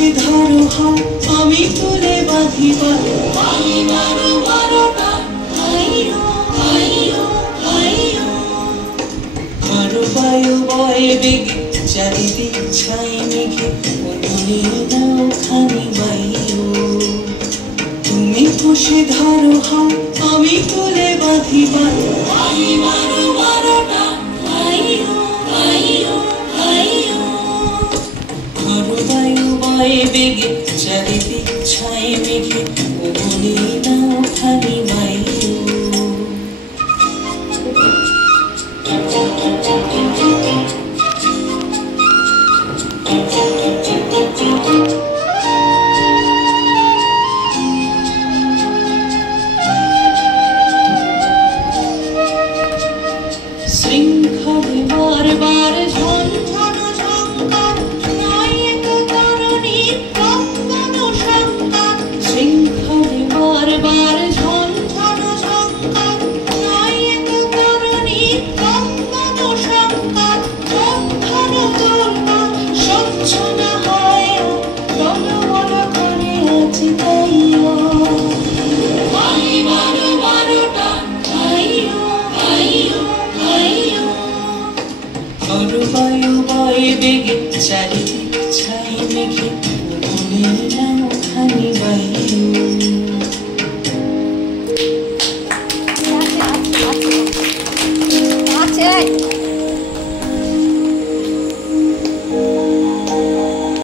খুশি ধরো হাও আমি তুলে বাঁধি পাল আমি মারো মারোটা আইও আইও আইও মারো বায়ু বয়ে বেগে চারিদিক ছাই মেঘে মনে দাও খানি বাইও তুমি খুশি ধরো হাও আমি তুলে বাঁধি পাল আমি মারো মারোটা আইও আইও আইও মারো বায়ু বয়ে বেগে চারিদিক ছাই মেঘে